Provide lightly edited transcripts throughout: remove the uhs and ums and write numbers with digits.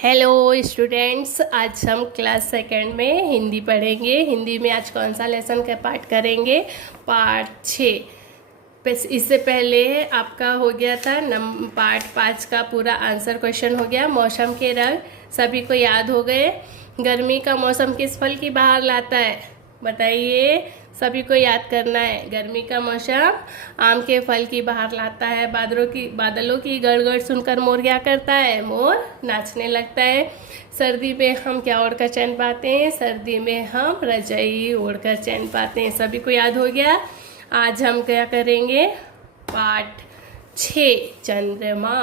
Hello students, आज हम class second में हिंदी पढ़ेंगे। हिंदी में आज कौन सा लेसन का पाठ करेंगे? पाठ 6। बस इससे पहले आपका हो गया था पार्ट 5 का पूरा आंसर क्वेश्चन हो गया। मौसम के रंग सभी को याद हो गए। गर्मी का मौसम किस फल की बहार लाता है? बताइए, सभी को याद करना है। गर्मी का मौसम आम के फल की बहार लाता है। बादलों की गड़गड़ सुनकर मोर क्या करता है? मोर नाचने लगता है। सर्दी में हम क्या ओढ़कर चैन पाते हैं? सर्दी में हम रजाई ओढ़कर चैन पाते हैं। सभी को याद हो गया। आज हम क्या करेंगे? पाठ 6 चंद्रमा।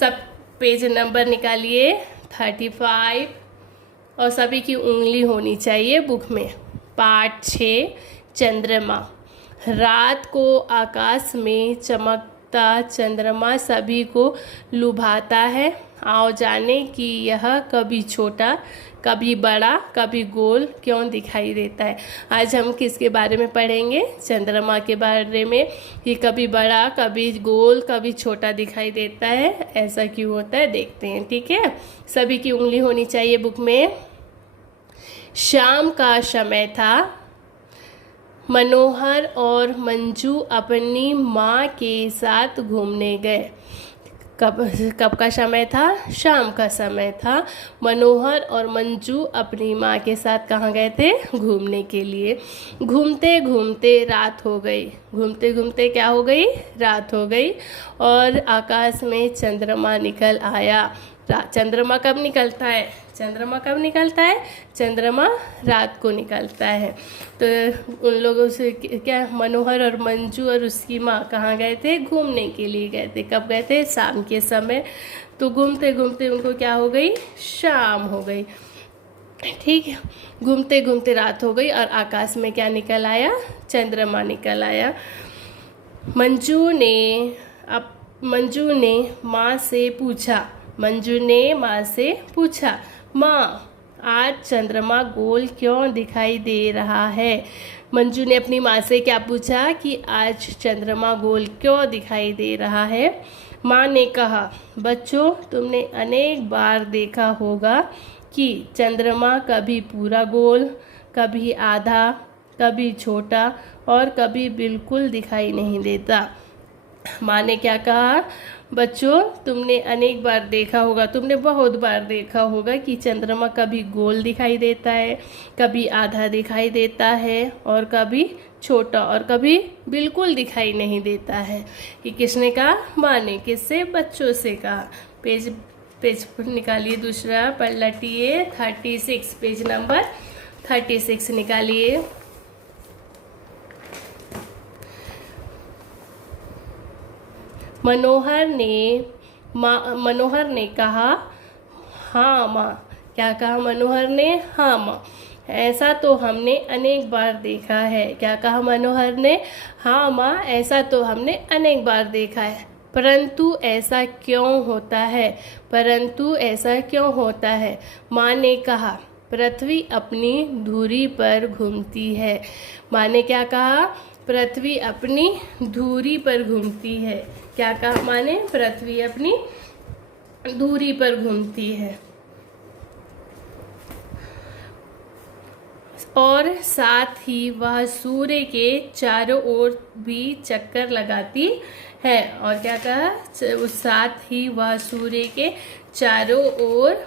सब पेज नंबर निकालिए 35 और सभी की उंगली होनी चाहिए बुक में। पाठ 6 चंद्रमा। रात को आकाश में चमकता चंद्रमा सभी को लुभाता है। आओ जाने कि यह कभी छोटा, कभी बड़ा, कभी गोल क्यों दिखाई देता है। आज हम किसके बारे में पढ़ेंगे? चंद्रमा के बारे में। ये कभी बड़ा, कभी गोल, कभी छोटा दिखाई देता है। ऐसा क्यों होता है, देखते हैं। ठीक है, सभी की उंगली होनी चाहिए बुक में। शाम का समय था। मनोहर और मंजू अपनी माँ के साथ घूमने गए। कब का समय था? शाम का समय था। मनोहर और मंजू अपनी माँ के साथ कहाँ गए थे? घूमने के लिए। घूमते घूमते रात हो गई। घूमते घूमते क्या हो गई? रात हो गई और आकाश में चंद्रमा निकल आया। चंद्रमा कब निकलता है? चंद्रमा कब निकलता है? चंद्रमा रात को निकलता है। तो उन लोगों से क्या, मनोहर और मंजू और उसकी माँ कहाँ गए थे? घूमने के लिए गए थे। कब गए थे? शाम के समय। तो घूमते घूमते उनको क्या हो गई? शाम हो गई। ठीक है, घूमते घूमते रात हो गई और आकाश में क्या निकल आया? चंद्रमा निकल आया। मंजू ने माँ से पूछा, माँ आज चंद्रमा गोल क्यों दिखाई दे रहा है? मंजू ने अपनी माँ से क्या पूछा कि आज चंद्रमा गोल क्यों दिखाई दे रहा है? माँ ने कहा, बच्चों तुमने अनेक बार देखा होगा कि चंद्रमा कभी पूरा गोल, कभी आधा, कभी छोटा और कभी बिल्कुल दिखाई नहीं देता। माँ ने क्या कहा? बच्चों तुमने अनेक बार देखा होगा, तुमने बहुत बार देखा होगा कि चंद्रमा कभी गोल दिखाई देता है, कभी आधा दिखाई देता है और कभी छोटा और कभी बिल्कुल दिखाई नहीं देता है। ये किसने कहा? माँ ने। किससे? बच्चों से कहा। पेज पर निकालिए, दूसरा पलटिए 36, पेज नंबर 36 निकालिए। मनोहर ने कहा, हाँ माँ। क्या कहा मनोहर ने? हाँ माँ, ऐसा तो हमने अनेक बार देखा है। क्या कहा मनोहर ने? हाँ माँ, ऐसा तो हमने अनेक बार देखा है। परंतु ऐसा क्यों होता है? माँ ने कहा, पृथ्वी अपनी धुरी पर घूमती है। माँ ने क्या कहा? पृथ्वी अपनी धुरी पर घूमती है। क्या कहा माँ ने? पृथ्वी अपनी धुरी पर घूमती है और साथ ही वह सूर्य के चारों ओर भी चक्कर लगाती है। और क्या कहा? साथ ही वह सूर्य के चारों ओर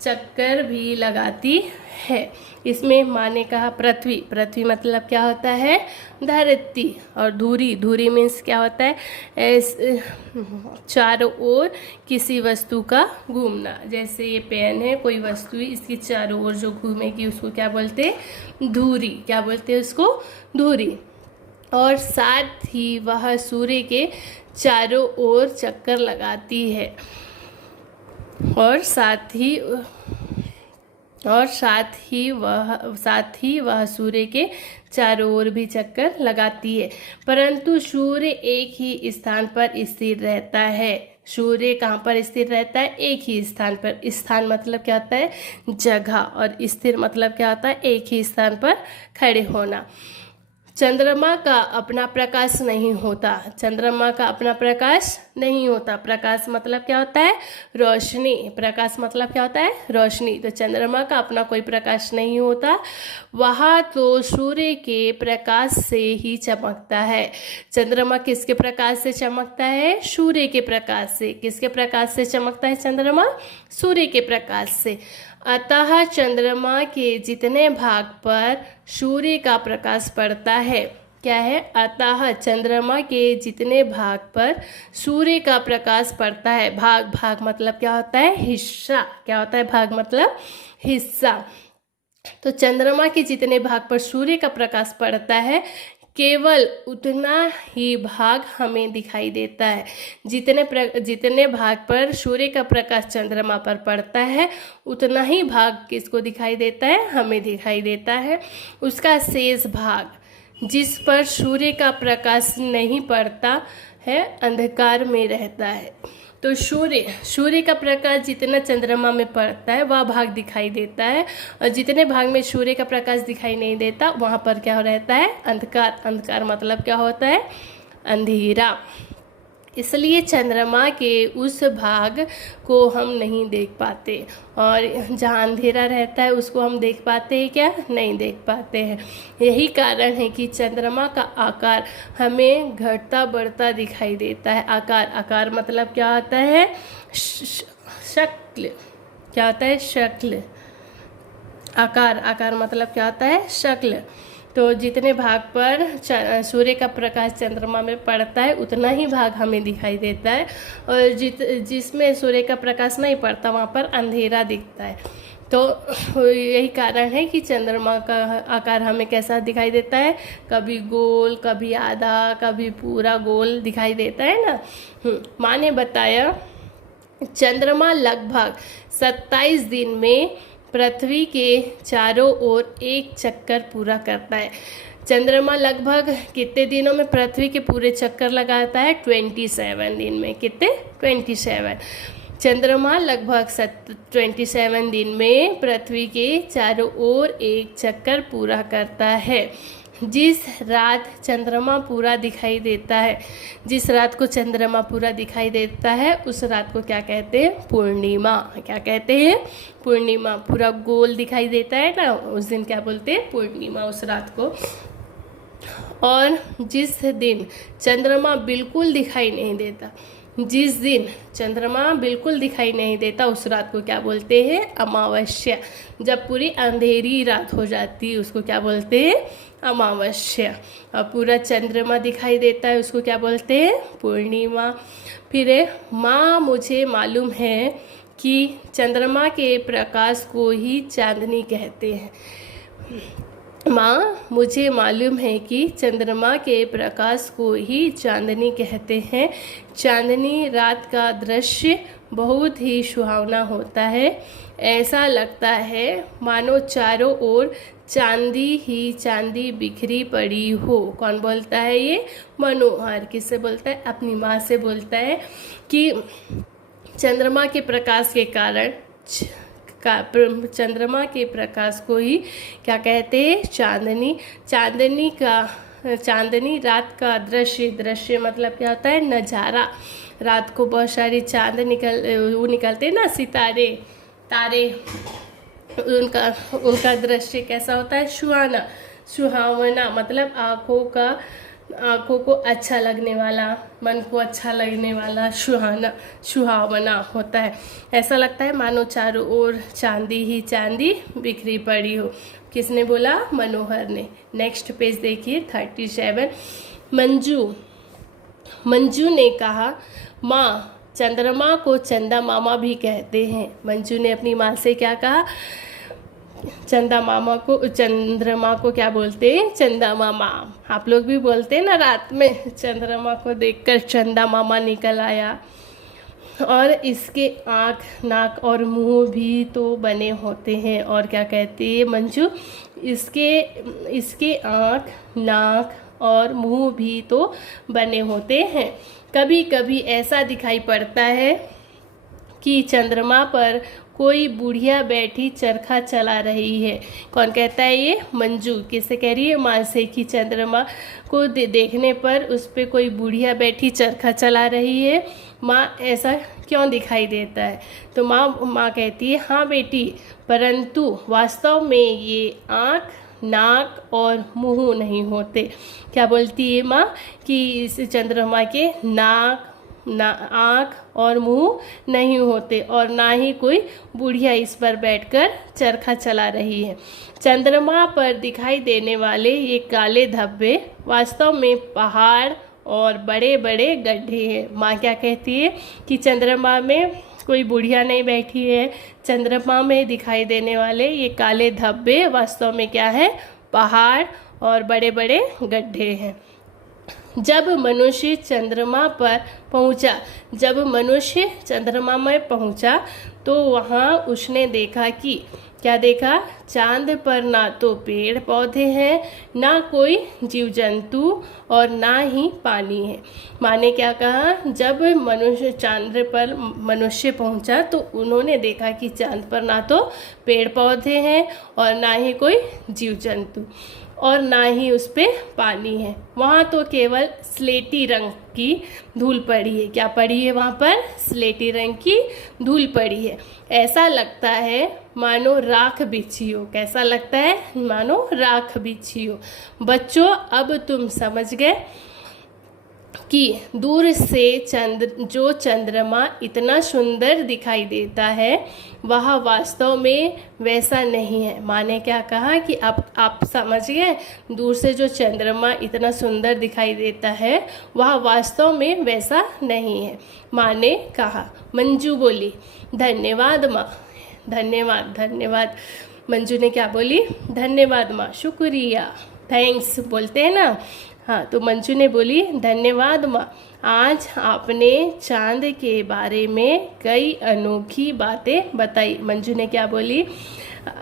चक्कर भी लगाती है। इसमें माँ ने कहा पृथ्वी मतलब क्या होता है? धरती। और धुरी मीन्स क्या होता है? चारों ओर किसी वस्तु का घूमना। जैसे ये पेन है, कोई वस्तु इसकी चारों ओर जो घूमेगी उसको क्या बोलते हैं? धुरी। क्या बोलते हैं उसको? धुरी। और साथ ही वह सूर्य के चारों ओर चक्कर लगाती है और साथ ही वह सूर्य के चारों ओर भी चक्कर लगाती है। परंतु सूर्य एक ही स्थान पर स्थिर रहता है। सूर्य कहाँ पर स्थिर रहता है? एक ही स्थान पर। स्थान मतलब क्या होता है? जगह। और स्थिर मतलब क्या होता है? एक ही स्थान पर खड़े होना। चंद्रमा का अपना प्रकाश नहीं होता। चंद्रमा का अपना प्रकाश नहीं होता। प्रकाश मतलब क्या होता है? रोशनी। प्रकाश मतलब क्या होता है? रोशनी। तो चंद्रमा का अपना कोई प्रकाश नहीं होता, वह तो सूर्य के प्रकाश से ही चमकता है। चंद्रमा किसके प्रकाश से चमकता है? सूर्य के प्रकाश से। किसके प्रकाश से चमकता है चंद्रमा? सूर्य के प्रकाश से। अतः चंद्रमा के जितने भाग पर सूर्य का प्रकाश पड़ता है, क्या है? अतः चंद्रमा के जितने भाग पर सूर्य का प्रकाश पड़ता है, भाग, भाग मतलब क्या होता है? हिस्सा। क्या होता है? भाग मतलब हिस्सा। तो चंद्रमा के जितने भाग पर सूर्य का प्रकाश पड़ता है, केवल उतना ही भाग हमें दिखाई देता है। जितने भाग पर सूर्य का प्रकाश चंद्रमा पर पड़ता है, उतना ही भाग किसको दिखाई देता है? हमें दिखाई देता है। उसका शेष भाग जिस पर सूर्य का प्रकाश नहीं पड़ता है, अंधकार में रहता है। तो सूर्य का प्रकाश जितना चंद्रमा में पड़ता है, वह भाग दिखाई देता है, और जितने भाग में सूर्य का प्रकाश दिखाई नहीं देता, वहाँ पर क्या रहता है? अंधकार। अंधकार मतलब क्या होता है? अंधेरा। इसलिए चंद्रमा के उस भाग को हम नहीं देख पाते, और जहाँ अंधेरा रहता है उसको हम देख पाते हैं क्या? नहीं देख पाते हैं। यही कारण है कि चंद्रमा का आकार हमें घटता बढ़ता दिखाई देता है। आकार, आकार मतलब क्या होता है? शक्ल। क्या होता है? शक्ल। आकार, आकार मतलब क्या होता है? शक्ल। तो जितने भाग पर सूर्य का प्रकाश चंद्रमा में पड़ता है, उतना ही भाग हमें दिखाई देता है, और जिसमें सूर्य का प्रकाश नहीं पड़ता, वहाँ पर अंधेरा दिखता है। तो यही कारण है कि चंद्रमा का आकार हमें कैसा दिखाई देता है? कभी गोल, कभी आधा, कभी पूरा गोल दिखाई देता है ना। माँ ने बताया चंद्रमा लगभग 27 दिन में पृथ्वी के चारों ओर एक चक्कर पूरा करता है। चंद्रमा लगभग कितने दिनों में पृथ्वी के पूरे चक्कर लगाता है? 27 दिन में। कितने? 27। चंद्रमा लगभग 27 दिन में पृथ्वी के चारों ओर एक चक्कर पूरा करता है। जिस रात चंद्रमा पूरा दिखाई देता है, जिस रात को चंद्रमा पूरा दिखाई देता है, उस रात को क्या कहते हैं? पूर्णिमा। क्या कहते हैं? पूर्णिमा। पूरा गोल दिखाई देता है ना, उस दिन क्या बोलते हैं? पूर्णिमा, उस रात को। और जिस दिन चंद्रमा बिल्कुल दिखाई नहीं देता, जिस दिन चंद्रमा बिल्कुल दिखाई नहीं देता, उस रात को क्या बोलते हैं? अमावस्या। जब पूरी अंधेरी रात हो जाती है, उसको क्या बोलते हैं? अमावस्या। और पूरा चंद्रमा दिखाई देता है, उसको क्या बोलते हैं? पूर्णिमा। फिर माँ, मुझे मालूम है कि चंद्रमा के प्रकाश को ही चांदनी कहते हैं। माँ, मुझे मालूम है कि चंद्रमा के प्रकाश को ही चांदनी कहते हैं। चांदनी रात का दृश्य बहुत ही सुहावना होता है। ऐसा लगता है मानो चारों ओर चांदी ही चांदी बिखरी पड़ी हो। कौन बोलता है ये? मनोहर। किससे बोलता है? अपनी माँ से बोलता है कि चंद्रमा के प्रकाश के कारण चंद्रमा के प्रकाश को ही क्या कहते हैं? चांदनी। चांदनी रात का दृश्य, दृश्य मतलब क्या होता है? नज़ारा। रात को बहुत सारी चांद निकलते हैं ना, सितारे, तारे, उनका दृश्य कैसा होता है? सुहाना। सुहावना मतलब आँखों को अच्छा लगने वाला, मन को अच्छा लगने वाला, सुहावना होता है। ऐसा लगता है मानो चारों ओर चांदी ही चांदी बिखरी पड़ी हो। किसने बोला? मनोहर ने। नेक्स्ट पेज देखिए 37। मंजू ने कहा, माँ, चंद्रमा को चंदा मामा भी कहते हैं। मंजू ने अपनी माँ से क्या कहा? चंद्रमा को क्या बोलते हैं? चंदा मामा। आप लोग भी बोलते हैं ना, रात में चंद्रमा को देखकर चंदा मामा निकल आया। और इसके आँख, नाक और मुंह भी तो बने होते हैं। और क्या कहती है मंजू? इसके आँख, नाक और मुंह भी तो बने होते हैं। कभी कभी ऐसा दिखाई पड़ता है कि चंद्रमा पर कोई बुढ़िया बैठी चरखा चला रही है। कौन कहता है ये? मंजू। किससे कह रही है? माँ से, कि चंद्रमा को देखने पर उस पर कोई बुढ़िया बैठी चरखा चला रही है। माँ, ऐसा क्यों दिखाई देता है? तो माँ कहती है, हाँ बेटी, परंतु वास्तव में ये आँख, नाक और मुंह नहीं होते। क्या बोलती है माँ? कि इस चंद्रमा के नाक, आँख और मुंह नहीं होते और ना ही कोई बुढ़िया इस पर बैठकर चरखा चला रही है। चंद्रमा पर दिखाई देने वाले ये काले धब्बे वास्तव में पहाड़ और बड़े बड़े गड्ढे हैं। माँ क्या कहती है? कि चंद्रमा में कोई बुढ़िया नहीं बैठी है। चंद्रमा में दिखाई देने वाले ये काले धब्बे वास्तव में क्या है? पहाड़ और बड़े बड़े गड्ढे हैं। जब मनुष्य चंद्रमा पर पहुंचा, जब मनुष्य चंद्रमा में पहुंचा तो वहां उसने देखा कि, क्या देखा? चांद पर ना तो पेड़ पौधे हैं, ना कोई जीव जंतु और ना ही पानी है। माने क्या कहा? जब मनुष्य चांद पर मनुष्य पहुंचा तो उन्होंने देखा कि चांद पर ना तो पेड़ पौधे हैं और ना ही कोई जीव जंतु और ना ही उस पे पानी है। वहाँ तो केवल स्लेटी रंग की धूल पड़ी है। क्या पड़ी है वहाँ पर? स्लेटी रंग की धूल पड़ी है। ऐसा लगता है मानो राख बिछी हो। कैसा लगता है? मानो राख बिछी हो। बच्चों, अब तुम समझ गए कि दूर से जो चंद्रमा इतना सुंदर दिखाई देता है वह वास्तव में वैसा नहीं है। माने क्या कहा? कि आप समझ गए, दूर से जो चंद्रमा इतना सुंदर दिखाई देता है वह वास्तव में वैसा नहीं है। माँ ने कहा। मंजू बोली, धन्यवाद माँ, धन्यवाद धन्यवाद। मंजू ने क्या बोली? धन्यवाद माँ, शुक्रिया, थैंक्स बोलते हैं ना। हाँ, तो मंजू ने बोली, धन्यवाद माँ, आज आपने चांद के बारे में कई अनोखी बातें बताई। मंजू ने क्या बोली?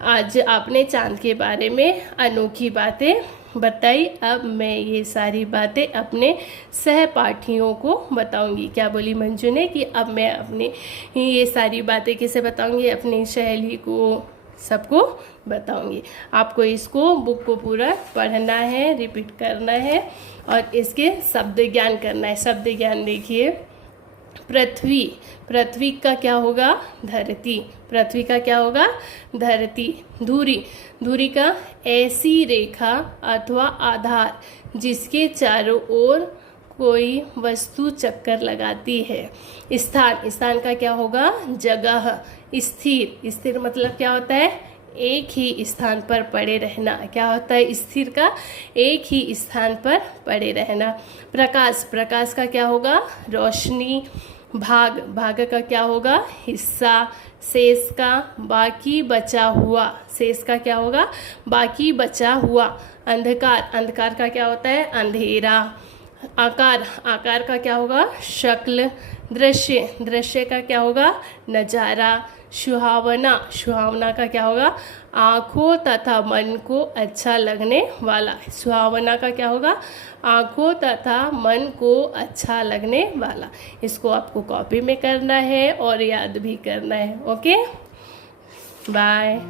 आज आपने चांद के बारे में अनोखी बातें बताई। अब मैं ये सारी बातें अपने सहपाठियों को बताऊंगी। क्या बोली मंजू ने? कि अब मैं अपनी ये सारी बातें किसे बताऊंगी? अपनी सहेली को, सबको बताऊंगी। आपको इसको बुक को पूरा पढ़ना है, रिपीट करना है और इसके शब्द ज्ञान करना है। शब्द ज्ञान देखिए, पृथ्वी, पृथ्वी का क्या होगा? धरती। पृथ्वी का क्या होगा? धरती। धुरी, धुरी का ऐसी रेखा अथवा आधार जिसके चारों ओर कोई वस्तु चक्कर लगाती है। स्थान, स्थान का क्या होगा? जगह। स्थिर, स्थिर मतलब क्या होता है? एक ही स्थान पर पड़े रहना। क्या होता है स्थिर का? एक ही स्थान पर पड़े रहना। प्रकाश, प्रकाश का क्या होगा? रोशनी। भाग, भाग का क्या होगा? हिस्सा। शेष का बाकी बचा हुआ, शेष का क्या होगा? बाकी बचा हुआ। अंधकार, अंधकार का क्या होता है? अंधेरा। आकार, आकार का क्या होगा? शक्ल। दृश्य, दृश्य का क्या होगा? नज़ारा। सुहावना, सुहावना का क्या होगा? आँखों तथा मन को अच्छा लगने वाला। सुहावना का क्या होगा? आँखों तथा मन को अच्छा लगने वाला। इसको आपको कॉपी में करना है और याद भी करना है। Okay, bye.